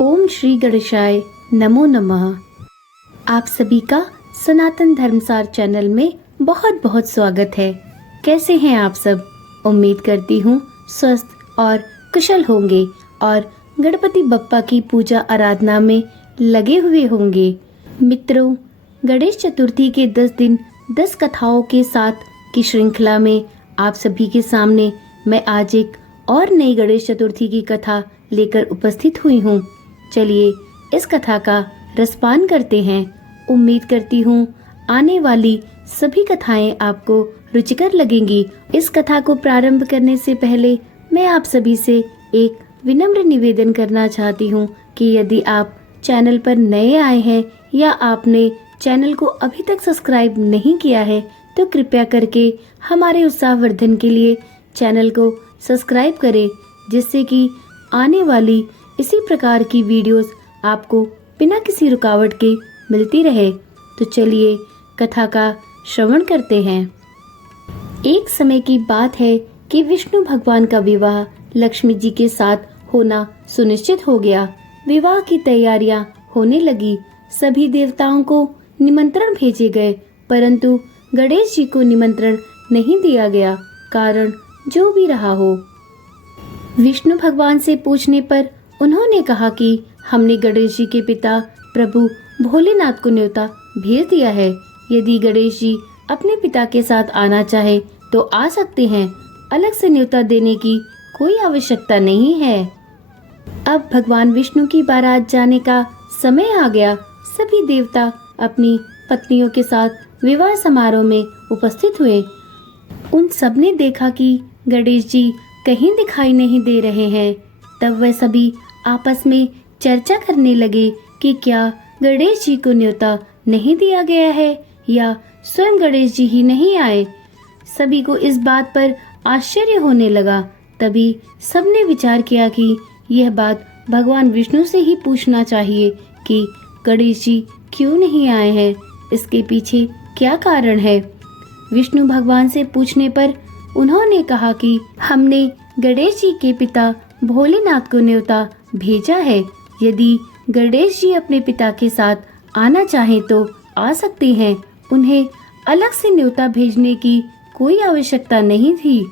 ओम श्री गणेशाय नमो नमः। आप सभी का सनातन धर्मसार चैनल में बहुत बहुत स्वागत है। कैसे हैं आप सब? उम्मीद करती हूँ स्वस्थ और कुशल होंगे और गणपति बप्पा की पूजा आराधना में लगे हुए होंगे। मित्रों, गणेश चतुर्थी के 10 दिन 10 कथाओं के साथ की श्रृंखला में आप सभी के सामने मैं आज एक और नई गणेश चतुर्थी की कथा लेकर उपस्थित हुई हूँ। चलिए इस कथा का रसपान करते हैं। उम्मीद करती हूँ आने वाली सभी कथाएं आपको रुचिकर लगेंगी। इस कथा को प्रारंभ करने से पहले मैं आप सभी से एक विनम्र निवेदन करना चाहती हूँ कि यदि आप चैनल पर नए आए हैं या आपने चैनल को अभी तक सब्सक्राइब नहीं किया है तो कृपया करके हमारे उत्साहवर्धन के लिए चैनल को सब्सक्राइब करें, जिससे कि आने वाली इसी प्रकार की वीडियोस आपको बिना किसी रुकावट के मिलती रहे। तो चलिए कथा का श्रवण करते हैं। एक समय की बात है कि विष्णु भगवान का विवाह लक्ष्मी जी के साथ होना सुनिश्चित हो गया। विवाह की तैयारियां होने लगी। सभी देवताओं को निमंत्रण भेजे गए, परंतु गणेश जी को निमंत्रण नहीं दिया गया। कारण जो भी रहा हो, विष्णु भगवान से पूछने पर उन्होंने कहा कि हमने गणेश जी के पिता प्रभु भोलेनाथ को न्योता भेज दिया है। यदि गणेश जी अपने पिता के साथ आना चाहे तो आ सकते हैं। अलग से न्योता देने की कोई आवश्यकता नहीं है। अब भगवान विष्णु की बारात जाने का समय आ गया। सभी देवता अपनी पत्नियों के साथ विवाह समारोह में उपस्थित हुए। उन सब ने देखा कि गणेश जी कहीं दिखाई नहीं दे रहे हैं। तब वह सभी आपस में चर्चा करने लगे कि क्या गणेश जी को न्योता नहीं दिया गया है या स्वयं गणेश जी ही नहीं आए। सभी को इस बात पर आश्चर्य होने लगा। तभी सबने विचार किया कि यह बात भगवान विष्णु से ही पूछना चाहिए कि गणेश जी क्यों नहीं आए हैं, इसके पीछे क्या कारण है। विष्णु भगवान से पूछने पर उन्होंने कहा कि हमने गणेश जी के पिता भोलेनाथ को न्योता भेजा है। यदि गणेश जी अपने पिता के साथ आना चाहें तो आ सकते हैं। उन्हें अलग से न्योता भेजने की कोई आवश्यकता नहीं थी।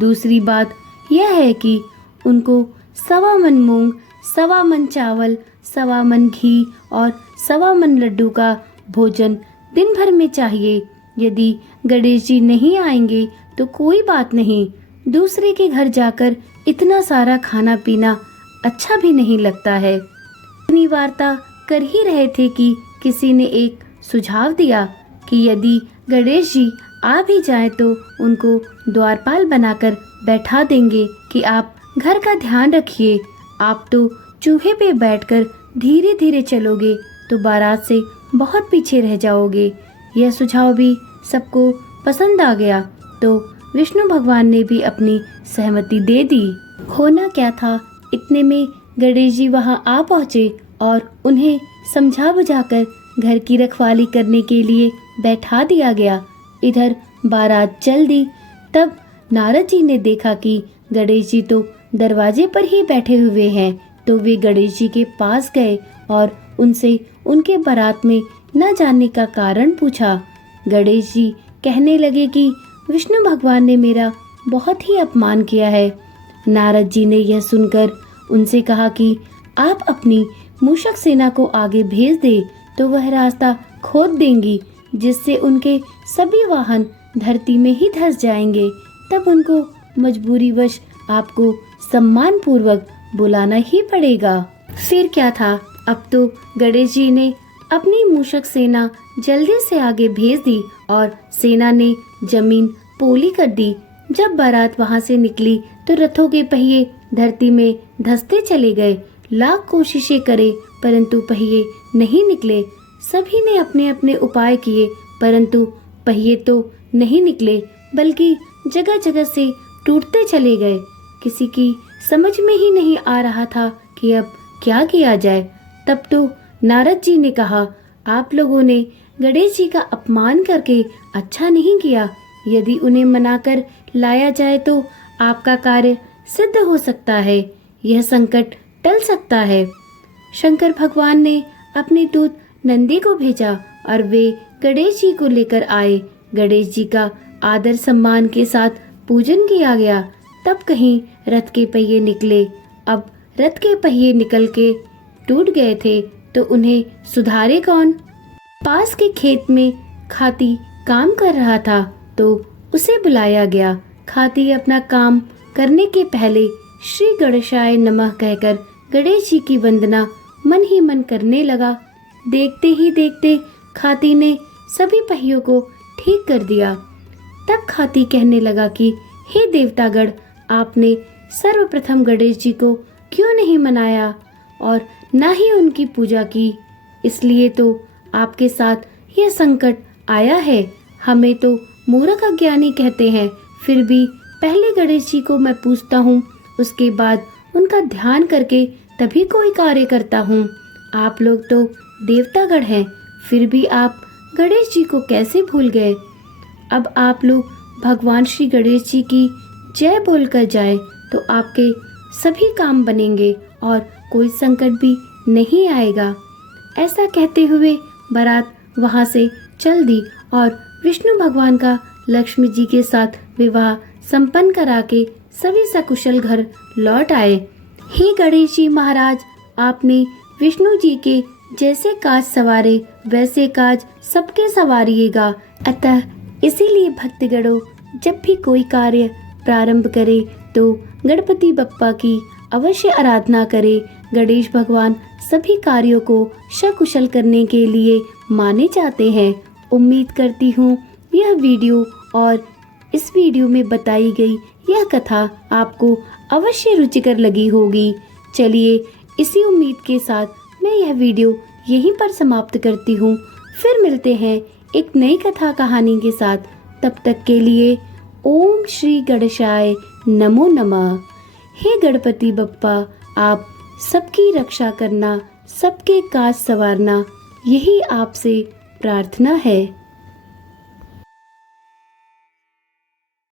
दूसरी बात यह है कि उनको 1.25 मन मूंग, 1.25 मन चावल, 1.25 मन घी और 1.25 मन लड्डू का भोजन दिन भर में चाहिए। यदि गणेश जी नहीं आएंगे तो कोई बात नहीं, दूसरे के घर जाकर इतना सारा खाना पीना अच्छा भी नहीं लगता है। इतनी वार्ता कर ही रहे थे कि किसी ने एक सुझाव दिया कि यदि गणेश जी आ भी जाएं तो उनको द्वारपाल बनाकर बैठा देंगे कि आप घर का ध्यान रखिए। आप तो चूहे पे बैठकर धीरे धीरे चलोगे तो बारात से बहुत पीछे रह जाओगे। यह सुझाव भी सबको पसंद आ गया तो विष्णु भगवान ने भी अपनी सहमति दे दी। होना क्या था, इतने में गणेश जी वहां आ पहुँचे और उन्हें समझा बुझाकर घर की रखवाली करने के लिए बैठा दिया गया। इधर बारात चल दी। तब नारद जी ने देखा कि गणेश जी तो दरवाजे पर ही बैठे हुए हैं, तो वे गणेश जी के पास गए और उनसे उनके बारात में न जाने का कारण पूछा। गणेश जी कहने लगे कि विष्णु भगवान ने मेरा बहुत ही अपमान किया है। नारद जी ने यह सुनकर उनसे कहा कि आप अपनी मूषक सेना को आगे भेज दे तो वह रास्ता खोद देंगी, जिससे उनके सभी वाहन धरती में ही धंस जाएंगे। तब उनको मजबूरीवश आपको सम्मान पूर्वक बुलाना ही पड़ेगा। फिर क्या था, अब तो गणेश जी ने अपनी मूषक सेना जल्दी से आगे भेज दी और सेना ने जमीन पोली कर दी। जब बारात वहां से निकली तो रथों के पहिए धरती में धंसते चले गए। लाख कोशिशें करे परंतु पहिए नहीं निकले। सभी ने अपने अपने उपाय किए परंतु पहिए तो नहीं निकले, बल्कि जगह जगह से टूटते चले गए। किसी की समझ में ही नहीं आ रहा था कि अब क्या किया जाए। तब तो नारद जी ने कहा, आप लोगों ने गणेश जी का अपमान करके अच्छा नहीं किया। यदि उन्हें मनाकर लाया जाए तो आपका कार्य सिद्ध हो सकता है, यह संकट टल सकता है। शंकर भगवान ने अपने दूत नंदी को भेजा और वे गणेश जी को लेकर आए। गणेश जी का आदर सम्मान के साथ पूजन किया गया। तब कहीं रथ के पहिए निकले। अब रथ के पहिए निकल के टूट गए थे तो उन्हें सुधारे कौन? पास के खेत में खाती काम कर रहा था तो उसे बुलाया गया। खाती अपना काम करने के पहले श्री गणेशाय नमः कहकर गणेश जी की वंदना मन ही मन करने लगा। देखते ही देखते खाती ने सभी पहियों को ठीक कर दिया। तब खाती कहने लगा कि हे देवतागण, आपने सर्वप्रथम गणेश जी को क्यों नहीं मनाया और ना ही उनकी पूजा की? इसलिए तो आपके साथ यह संकट आया है। हमें तो मूर्ख अज्ञानी कहते हैं, फिर भी पहले गणेश जी को मैं पूजता हूँ, उसके बाद उनका ध्यान करके तभी कोई कार्य करता हूँ। आप लोग तो देवतागण हैं, फिर भी आप गणेश जी को कैसे भूल गए? अब आप लोग भगवान श्री गणेश जी की जय बोलकर जाए तो आपके सभी काम बनेंगे और कोई संकट भी नहीं आएगा। ऐसा कहते हुए बारात वहां से चल दी और विष्णु भगवान का लक्ष्मी जी के साथ विवाह संपन्न करा के सभी सकुशल घर लौट आए। हे गणेश जी महाराज, आपने विष्णु जी के जैसे काज सवारे वैसे काज सबके सवारिएगा। अतः इसीलिए भक्तगणों, जब भी कोई कार्य प्रारंभ करे तो गणपति बप्पा की अवश्य आराधना करे। गणेश भगवान सभी कार्यों को सकुशल करने के लिए माने जाते हैं। उम्मीद करती हूँ यह वीडियो और इस वीडियो में बताई गई यह कथा आपको अवश्य रुचिकर लगी होगी। चलिए इसी उम्मीद के साथ मैं यह वीडियो यहीं पर समाप्त करती हूँ। फिर मिलते हैं एक नई कथा कहानी के साथ। तब तक के लिए ओम श्री गणेशाय नमो नमः। हे गणपति बप्पा, आप सबकी रक्षा करना, सबके काज संवारना, यही आपसे प्रार्थना है।